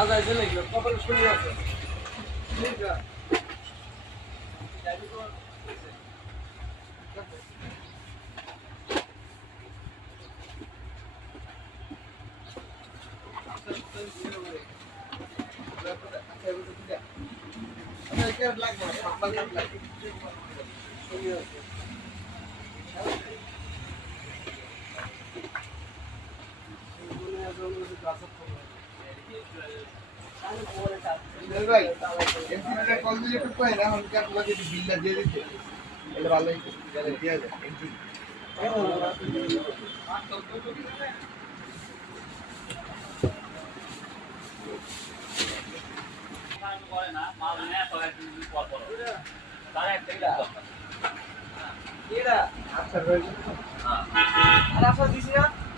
কাজ আছে নাকি? কপালে শুনি আছে ঠিক আছে ভাই এমসিবিটা কল দিলে একটু কয় না আমাকে আপনাকে যদি বিলটা দিয়ে দিতে তাহলে ভালোই দিয়ে যায় না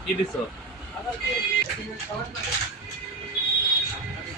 কি দিছ?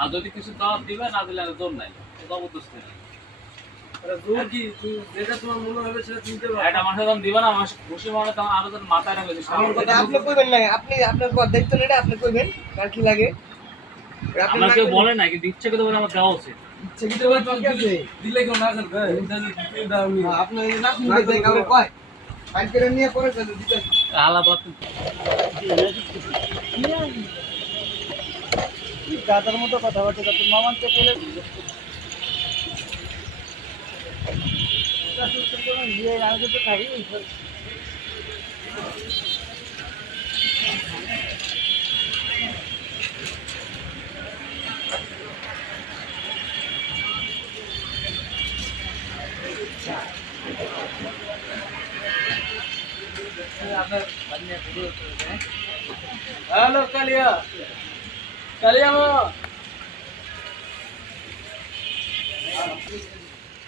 আর যদি কিছু দাওয়াত দিবে না দিলে আর জোর নাই। জবরদস্তি নাই বলে না কিন্তু ইচ্ছে করে আমার দেওয়া উচিত। ইচ্ছে দাদার মতো কথা বলছে তো পেলে আমি তো হ্যালো কালিয়া। কালিয়া মামা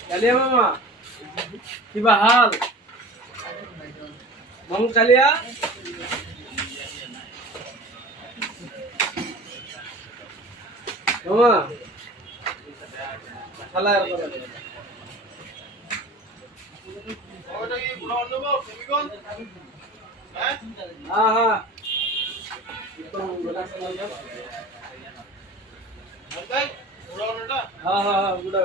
কালিয়া মামা কি বা হাল মামু কালিয়া মামা খালা আর করে হ্যাঁ হ্যাঁ हाँ हाँ हाँ उड़ा